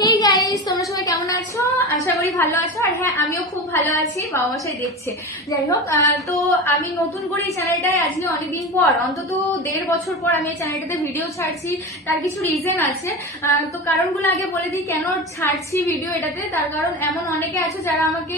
Hey guys তোমরা সবাই কেমন আছো? আশা করি ভালো আছো। আর হ্যাঁ আমিও খুব ভালো আছি বাবা মশাই দেখছে। যাই হোক তো আমি নতুন করে এই চ্যানেলটায় আজকে অনেকদিন পর, অন্তত দেড় বছর পর আমি এই চ্যানেলটাতে ভিডিও ছাড়ছি। তার কিছু রিজন আছে। তো কারণগুলো আগে বলে দিই, কেন ছাড়ছি ভিডিও এটাতে? তার কারণ এমন অনেকে আছে যারা আমাকে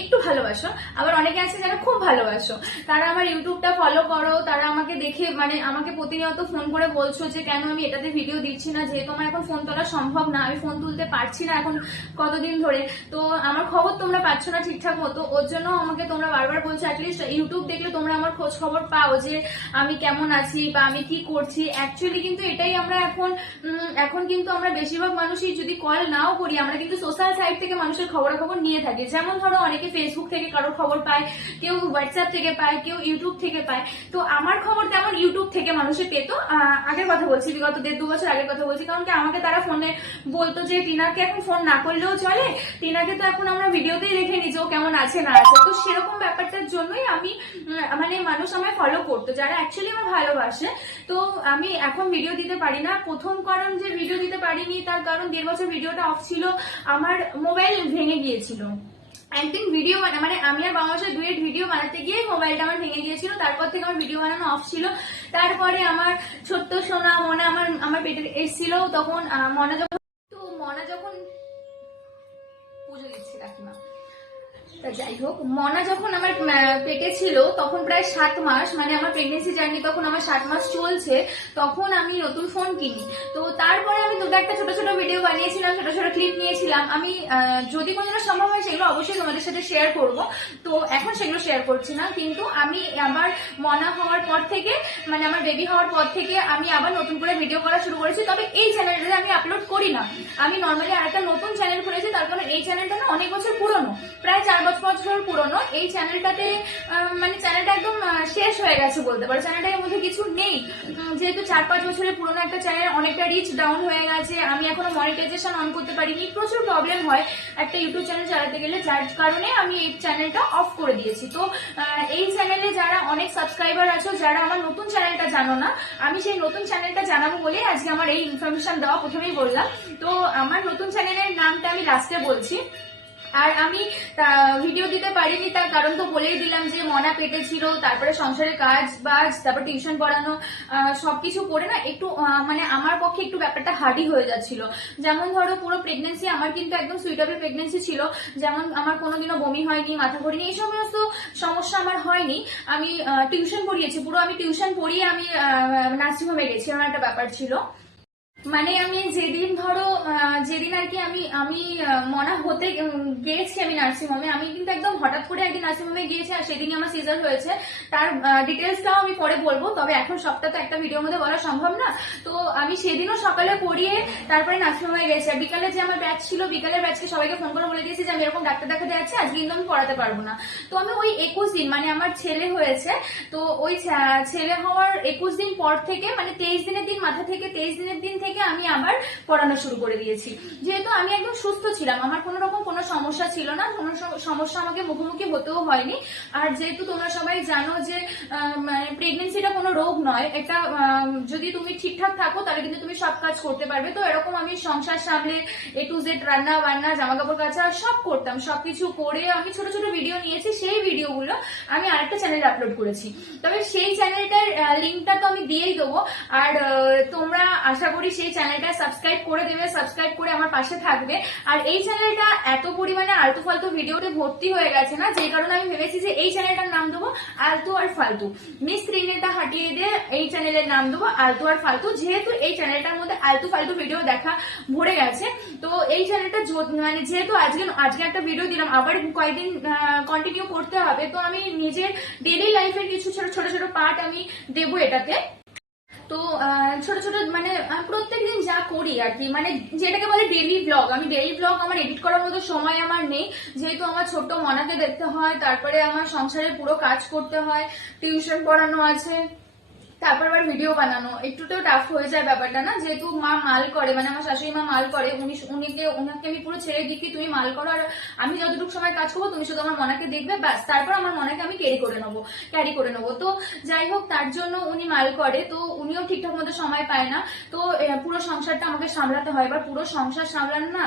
একটু ভালোবাসো। আবার অনেকে আছে যারা খুব ভালোবাসো। তারা আমার ইউটিউবটা ফলো করো, তারা আমাকে দেখে মানে আমাকে প্রতিনিয়ত ফোন করে বলছো যে, কেন আমি এটাতে ভিডিও দিচ্ছি না? যেহেতু আমার এখন ফোন তোলা সম্ভব না, আমি ফোন তুলতে পারছি না এখন কতদিন ধরে। তো আমার খবর তোমরা পাচ্ছ না ঠিকঠাক মতো। ওর জন্য আমাকে তোমরা বারবার বলছো অ্যাটলিস্ট ইউটিউব দেখলে তোমরা আমার খোঁজ খবর পাও যে আমি কেমন আছি বা আমি কি করছি। অ্যাকচুয়ালি কিন্তু এটাই আমরা এখন এখন কিন্তু আমরা বেশিরভাগ মানুষই যদি কল নাও করি, আমরা কিন্তু সোশ্যাল সাইট থেকে মানুষের খবরাখবর নিয়ে থাকি। যেমন ধরো অনেকে ফেসবুক থেকে কারোর খবর পায়, কেউ হোয়াটসঅ্যাপ থেকে পায়, কেউ ইউটিউব থেকে পায়। তো আমার খবর ইউটিউব থেকে মানুষের পেত। আগের কথা বলছি, বিগত দেড় দু বছর আগের কথা বলছি, কারণ কি আমাকে তারা ফোনে বলতো যে, টিনাকে এখন ফোন না করলেও চলে। টিনাকে তো এখন আমরা ভিডিওতেই দেখে নিই যে, ও কেমন আছে, না আছে। তো সেরকম ব্যাপারটার জন্যই আমি মানে মানুষ আমায় ফলো করতো, যারা অ্যাকচুয়ালি আমার ভালোবাসে। তো আমি এখন ভিডিও দিতে পারি না। প্রথম কারণ যে ভিডিও দিতে পারিনি, তার কারণ দেড় বছর ভিডিওটা অফ ছিল, আমার মোবাইল ভেঙে গিয়েছিল। একদিন ভিডিও বানা মানে আমি আর বাবা মাসের ডুয়েট ভিডিও বানাতে গিয়ে মোবাইলটা আমার ভেঙে গিয়েছিল, তারপর থেকে আমার ভিডিও বানানো অফ ছিল। তারপরে আমার ছোট্ট সোনা মনে আমার আমার পেটে এসেছিল, তখন মনে মনা যখন, তো মনা যখন পুজো দিচ্ছে কাকিমা তা যাই হোক, মনা যখন আমার পেটে ছিল, তখন প্রায় সাত মাস মানে আমার প্রেগনেন্সি জার্নি তখন আমার সাত মাস চলছে, তখন আমি নতুন ফোন কিনি। তো তারপরে আমি দুটো একটা ছোট ছোট ভিডিও বানিয়েছিলাম, ছোট ছোট ক্লিপ নিয়েছিলাম। আমি যদি কোনোদিনও সম্ভব হয় সেগুলো অবশ্যই তোমাদের সাথে শেয়ার করব। তো এখন সেগুলো শেয়ার করছি না, কিন্তু আমি আমার মনা হওয়ার পর থেকে মানে আমার বেবি হওয়ার পর থেকে আমি আবার নতুন করে ভিডিও করা শুরু করেছি। তবে এই চ্যানেলটাতে আমি আপলোড করি না। আমি নর্মালি আরেকটা নতুন চ্যানেল খুলেছি, তার এই চ্যানেলটা না অনেক বছর পুরনো। প্রায় চার বছর বছর পুরনো। এই চ্যানেলটাতে মানে চ্যানেলটা একদম শেষ হয়ে গেছে বলতে পারো। চ্যানেলটার মধ্যে কিছু নেই। যেহেতু চার পাঁচ বছরের পুরনো একটা চ্যানেল অনেকটা রিচ ডাউন হয়ে গেছে। আমি এখনও মনিটাইজেশন অন করতে পারিনি। প্রচুর প্রবলেম হয় একটা ইউটিউব চ্যানেল চালাতে গেলে, যার কারণে আমি এই চ্যানেলটা অফ করে দিয়েছি। তো এই চ্যানেলে যারা অনেক সাবস্ক্রাইবার আছো, যারা আমার নতুন চ্যানেলটা জানো না, আমি সেই নতুন চ্যানেলটা জানাব বলে আজকে আমার এই ইনফরমেশন দেওয়া প্রথমেই বললাম। তো, আমার নতুন চ্যানেলের নামটা আমি লাস্টে বলছি। আর আমি ভিডিও দিতে পারিনি, তার কারণ তো বলেই দিলাম যে মনা পেটে ছিল, তারপরে সংসারের কাজ বাজ, তারপর টিউশন পড়ানো সবকিছু করে না, একটু মানে আমার পক্ষে একটু ব্যাপারটা হার্ডই হয়ে যাচ্ছিল। যেমন ধরো, পুরো প্রেগনেন্সি আমার কিন্তু একদম সুইটেবল প্রেগনেন্সি ছিল, যেমন আমার কোনোদিনও বমি হয়নি, মাথা ঘুরিনি, এই সমস্ত সমস্যা আমার হয়নি। আমি টিউশন পড়িয়েছি, পুরো আমি টিউশন পড়িয়ে আমি নার্সিংহোমে গেছি, এরকম একটা ব্যাপার ছিল। মানে আমি যেদিন ধরো যেদিন আর কি আমি আমি মনা হতে গিয়েছি আমি নার্সিং হোমে আমি কিন্তু একদম হঠাৎ করে একদিন নার্সিং হোমে গিয়েছি আর সেদিনই আমার সিজার হয়েছে। তার ডিটেলসটাও আমি পরে বলব, তবে এখন সবটা তো একটা ভিডিওর মধ্যে বলা সম্ভব না। তো আমি সেদিনও সকালে পড়িয়ে তারপরে নার্সিং হোমে গেছি। আর বিকালে যে আমার ব্যাচ ছিল, বিকালের ব্যাচকে সবাইকে ফোন করে বলে দিয়েছি যে আমি এরকম ডাক্তার দেখাতে যাচ্ছি, আজকে কিন্তু আমি পড়াতে পারব না। তো আমি ওই একুশ দিন মানে আমার ছেলে হয়েছে, তো ওই ছেলে হওয়ার একুশ দিন পর থেকে মানে তেইশ দিনের দিন মাথা থেকে, তেইশ দিনের দিন থেকে আমি আবার পড়ানো শুরু করে দিয়েছি। যেহেতু আমি একদম সুস্থ ছিলাম, আমার কোনো রকম কোনো সমস্যা ছিল না, কোনো সমস্যা আমাকে মুখোমুখি হতেও হয়নি। আর যেহেতু তোমরা সবাই জানো যে প্রেগনেন্সিটা কোনো রোগ নয়, এটা যদি তুমি ঠিকঠাক থাকো, তাহলে কিন্তু তুমি সব কাজ করতে পারবে। তো এরকম আমি সংসার সামলে এ টু জেড রান্না বান্না জামা কাপড় কাচা, সব করতাম। সবকিছু করে আমি ছোট ছোট ভিডিও নিয়েছি, সেই ভিডিওগুলো আমি আরেকটা চ্যানেলে আপলোড করেছি। তবে সেই চ্যানেলটার লিঙ্কটা তো আমি দিয়েই দেবো। আর তোমরা আশা করি সেই চ্যানেলটা সাবস্ক্রাইব করে দেবে সাবস্ক্রাইব করে আমার পাশে থাকবে। আর এই চ্যানেলটা এত পরিমাণে আলতু ফালতু ভিডিওতে ভর্তি হয়ে গেছে না, যে কারণে আমি ভেবেছি যে এই চ্যানেলটার নাম দেবো আলতু আর ফালতু। মিস ত্রিনেতা হাটিয়ে দিয়ে এই চ্যানেলের নাম দেবো আলতু আর ফালতু। যেহেতু এই চ্যানেলটার মধ্যে আলতু ফালতু ভিডিও দেখা ভরে গেছে, তো এই চ্যানেলটা মানে যেহেতু আজকে আজকে একটা ভিডিও দিলাম, আবার কয়েকদিন কন্টিনিউ করতে হবে, তো আমি নিজের ডেলি লাইফের কিছু ছোট ছোট ছোট পার্ট আমি দেবো এটাতে। তো ছোট ছোট মানে প্রত্যেকদিন যা করি আর কি মানে যেটাকে বলে ডেলি ব্লগ আমি ডেলি ব্লগ আমার এডিট করার মতো সময় আমার নেই। যেহেতু আমার ছোট মনাকে দেখতে হয়, তারপরে আমার সংসারে পুরো কাজ করতে হয় টিউশন পড়ানো আছে। তারপর আবার ভিডিও বানানো। একটু তো টাফ হয়ে যায় ব্যাপারটা না? যেহেতু মা মাল করে মানে আমার শাশুড়ি মা মাল করে, উনি উনিকে ওনাকে আমি পুরো ছেড়ে দিই তুমি মাল করো? আর আমি যতটুকু সময় কাজ করব, তুমি শুধু আমার মনাকে দেখবে, ব্যাস। তারপর আমার মনাকে আমি ক্যারি করে নেব ক্যারি করে নেব। তো যাই হোক, তার জন্য উনি মাল করে, তো উনিও ঠিকঠাক মতো সময় পায় না। তো পুরো সংসারটা আমাকে সামলাতে হয়। এবার পুরো সংসার সামলান না,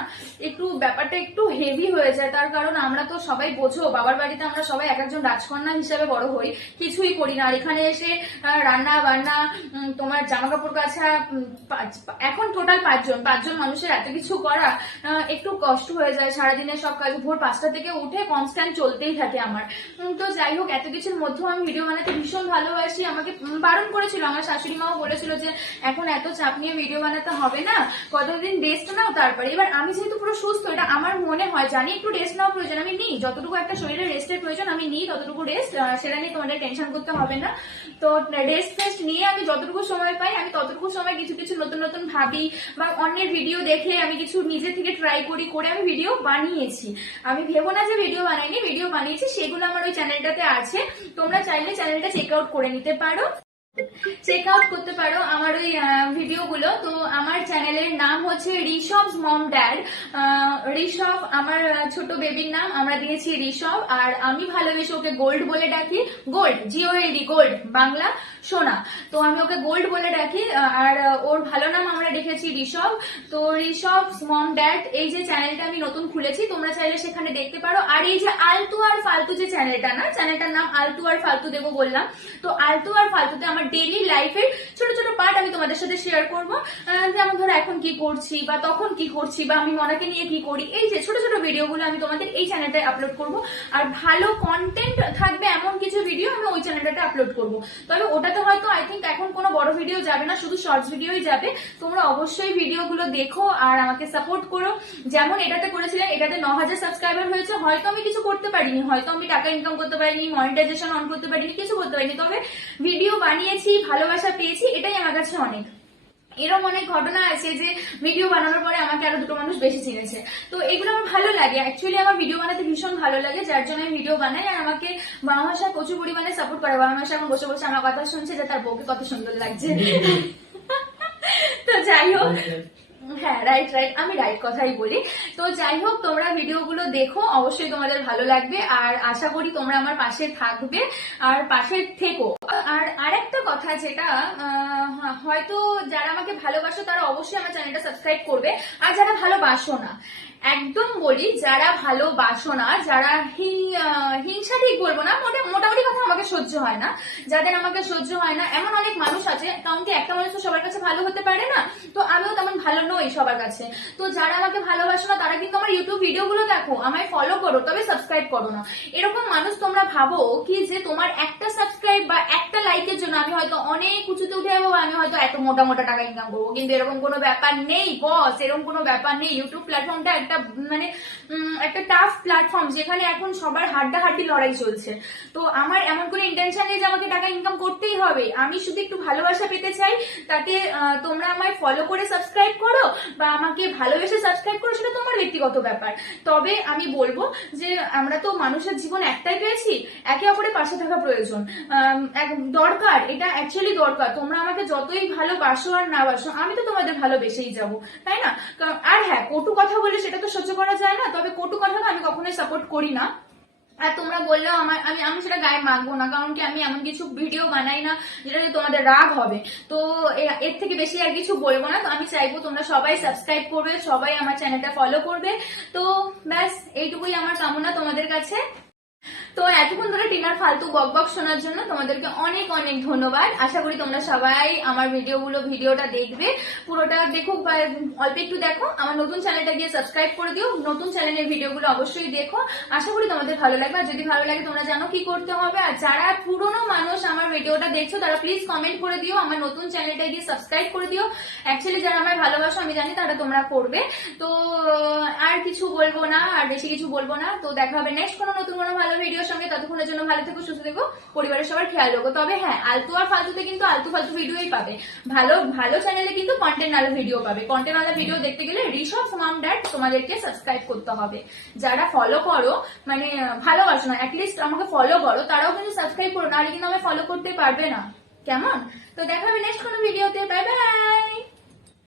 একটু ব্যাপারটা একটু হেভি হয়ে যায়। তার কারণ আমরা তো সবাই বোঝো, বাবার বাড়িতে আমরা সবাই এক একজন রাজকন্যা হিসেবে বড় হই, কিছুই করি না। আর এখানে এসে রান্না বান্না তোমার জামা কাপড় কাছা এখন টোটাল পাঁচজন। পাঁচজন মানুষের এত কিছু করা একটু কষ্ট হয়ে যায়। সারাদিনের সব কাজ, ভোর পাঁচটা থেকে উঠে কনস্ট্যান্ট চলতেই থাকে আমার। তো যাই হোক, এত কিছুর মধ্যেও আমি ভিডিও বানাতে ভীষণ ভালোবাসি। আমাকে বারণ করেছিল, আমার শাশুড়ি মাও বলেছিল যে, এখন এত চাপ নিয়ে ভিডিও বানাতে হবে না। কতদিন রেস্ট নাও তারপরে। এবার আমি যেহেতু পুরো সুস্থ, এটা আমার মনে হয়, জানি একটু রেস্ট নেওয়া প্রয়োজন। আমি নিই, যতটুকু একটা শরীরের রেস্টের প্রয়োজন, আমি নিই, ততটুকু রেস্ট সেটা নিয়ে তোমাদের টেনশন করতে হবে না। তো রেস্ট ফেস্ট নিয়ে আমি যতটুকু সময় পাই, আমি ততটুকু সময় কিছু কিছু নতুন নতুন ভাবি বা অন্যের ভিডিও দেখে আমি কিছু নিজে থেকে ট্রাই করি, করে আমি ভিডিও বানিয়েছি। আমি ভেবো না যে ভিডিও বানাইনি ভিডিও বানিয়েছি, সেগুলো আমার ওই চ্যানেলটাতে আছে। তোমরা চাইলে চ্যানেলটা চেক আউট করে নিতে পারো। চেক আউট করতে পারো আমার ওই ভিডিওগুলো। তো আমার চ্যানেলের নাম হচ্ছে ঋষভস মম ড্যাড। ঋষভ আমার ছোট বেবির নাম। আমরা দিয়েছি ঋষভ। আর আমি ভালোবেসে ওকে গোল্ড বলে ডাকি। Gold G O L D Gold, Bangla সোনা। তো আমি ওকে গোল্ড বলে ডাকি। আর ওর ভালো নাম আমরা রেখেছি ঋষভ। তো ঋষভ মম ড্যাড, এই যে চ্যানেলটা আমি নতুন খুলেছি, তোমরা চাইলে সেখানে দেখতে পারো। আর এই যে আলতু আর ফালতু যে চ্যানেলটা না, চ্যানেলটার নাম আলতু আর ফালতু দেবো বললাম। তো আলতু আর ফালতুতে আমার ডেইলি লাইফের ছোট ছোট পার্ট আমি তোমাদের সাথে শেয়ার করব। যেমন ধরো এখন কি করছি বা তখন কি করছি বা আমি মনাকে নিয়ে কি করি, এই যে ছোট ছোট ভিডিওগুলো আমি তোমাদের এই চ্যানেলটায় আপলোড করব। আর ভালো কন্টেন্ট থাকবে এমন কিছু ভিডিও আমি ওই চ্যানেলটাতে আপলোড করব। তবে ওটাতে হয়তো আই থিঙ্ক এখন কোনো বড় ভিডিও যাবে না, শুধু শর্টস ভিডিওই যাবে। তোমরা অবশ্যই ভিডিওগুলো দেখো আর আমাকে সাপোর্ট করো। যেমন এটাতে করেছিলেন এটাতে ন হাজার সাবস্ক্রাইবার হয়েছে। হয়তো আমি কিছু করতে পারিনি, হয়তো আমি টাকা ইনকাম করতে পারিনি মনিটাইজেশন অন করতে পারিনি, কিছু করতে পারিনি। তবে ভিডিও বানিয়েছি ভালোবাসা পেয়েছি এটাই আমার কাছে অনেক। এরকম অনেক ঘটনা আছে যে ভিডিও বানানোর পরে আমাকে আরও দুটো মানুষ বেশি চিনেছে। তো এগুলো আমার ভালো লাগে। অ্যাকচুয়ালি আমার ভিডিও বানাতে ভীষণ ভালো লাগে যার জন্য আমি ভিডিও বানাই আর আমাকে বাংলা ভাষা প্রচুর পরিমাণে সাপোর্ট করে। বাংলা ভাষা এখন বসে বসে আমার কথা শুনছে যে তার বউকে কত সুন্দর লাগছে। তো যাই হোক। হ্যাঁ রাইট রাইট আমি রাইট কথাই বলি। তো যাই হোক, তোমরা ভিডিওগুলো দেখো, অবশ্যই তোমাদের ভালো লাগবে। আর আশা করি তোমরা আমার পাশে থাকবে। আর পাশে থেকো। আর আরেকটা কথা যেটা হয়তো যারা আমাকে ভালোবাসো, তারা অবশ্যই আমার চ্যানেলটা সাবস্ক্রাইব করবে। আর যারা ভালোবাসো না একদম বলি, যারা ভালোবাসো না যারা হিংসা ঠিক বলব না, মোটা- মোটামুটি কথা আমাকে সহ্য হয় না। যাদের আমাকে সহ্য হয় না, এমন অনেক মানুষ আছে কারণ কি একটা মানুষ তো সবার কাছে ভালো হতে পারে না, তো আমিও তেমন ভালো নই সবার কাছে। তো যারা আমাকে ভালোবাসো না, তারা কিন্তু আমার ইউটিউব ভিডিওগুলো দেখো, আমায় ফলো করো, তবে সাবস্ক্রাইব করো না। এরকম মানুষ তোমরা ভাবো কি যে তোমার একটা সাবস্ক্রাইব বা একটা লাইকের জন্য আমি হয়তো অনেক উঁচুতে উঠে যাব, আমি হয়তো এত মোটা মোটা টাকা ইনকাম করব, কিন্তু এরকম কোনো ব্যাপার নেই বস এরকম কোনো ব্যাপার নেই। ইউটিউব প্ল্যাটফর্মটা একটা মানে একটা টাফ প্ল্যাটফর্ম যেখানে এখন সবার হাড্ডাহাড্ডি লড়াই চলছে। তো আমার এমন কোনো ইন্টেনশন নেই যে আমাকে টাকা ইনকাম করতেই হবে। আমি শুধু একটু ভালোবাসা পেতে চাই, তাতে তোমরা আমায় ফলো করে সাবস্ক্রাইব করো বা আমাকে ভালোবেসে সাবস্ক্রাইব করো, সেটা তোমার ব্যক্তিগত ব্যাপার। তবে আমি বলব যে, আমরা তো মানুষের জীবন একটাই পেয়েছি, একে অপরের পাশে থাকা প্রয়োজন। দরকার, এটা অ্যাকচুয়ালি দরকার। তোমরা আমাকে যতই ভালোবাসো আর না বাসো, আমি তো তোমাদের ভালোবেসেই যাব, তাই না? আর হ্যাঁ কটু কথা বলে সেটা তো সহ্য করা যায় না, তবে কটু কথা আমি কখনোই সাপোর্ট করি না। আর তোমরা বললেও আমার আমি আমি সেটা গায়ে মাগবো না, কারণ কি আমি এমন কিছু ভিডিও বানাই না যেটা তোমাদের রাগ হবে। তো এর থেকে বেশি আর কিছু বলব না, তো আমি চাইব তোমরা সবাই সাবস্ক্রাইব করবে, সবাই আমার চ্যানেলটা ফলো করবে। তো ব্যাস, এইটুকুই আমার কামনা তোমাদের কাছে। তো এতক্ষণ ধরে টিনার ফালতু বক বক শোনার জন্য তোমাদেরকে অনেক অনেক ধন্যবাদ। আশা করি তোমরা সবাই আমার ভিডিওগুলো, ভিডিওটা দেখবে। পুরোটা দেখো বা অল্প একটু দেখো। আমার নতুন চ্যানেলটা গিয়ে সাবস্ক্রাইব করে দিও। নতুন চ্যানেলের ভিডিওগুলো অবশ্যই দেখো। আশা করি তোমাদের ভালো লাগবে। আর যদি ভালো লাগে, তোমরা জানো কি করতে হবে। আর যারা পুরনো মানুষ আমার ভিডিওটা দেখছ, তারা প্লিজ কমেন্ট করে দিও। আমার নতুন চ্যানেলটা গিয়ে সাবস্ক্রাইব করে দিও। অ্যাকচুয়ালি যারা আমার ভালোবাসো, আমি জানি তারা তোমরা করবে। তো, আর কিছু বলব না, আর বেশি কিছু বলব না। তো দেখা হবে নেক্সট কোনো নতুন কোনো ভালো সঙ্গে ততক্ষণের জন্য ভালো থেকো, সুস্থ থেকো, পরিবারের সবার খেয়াল রাখো। তবে হ্যাঁ আলতু আর ফালতুতে কিন্তু আলতু ফালতু ভিডিওই পাবে। ভালো ভালো চ্যানেলে কিন্তু কন্টেন্ট আলা ভিডিও পাবে। কন্টেন্ট আলা ভিডিও দেখতে গেলে ঋষভ মাম ড্যাড তোমাদেরকে সাবস্ক্রাইব করতে হবে। যারা ফলো করো মানে ভালোবাসো না অ্যাটলিস্ট আমাকে ফলো করো, তারাও কিন্তু সাবস্ক্রাইব করো, নাহলে কিন্তু আমাকে ফলো করতে পারবে না। কেমন? তো দেখা হবে নেক্সট কোনো ভিডিওতে বাই বাই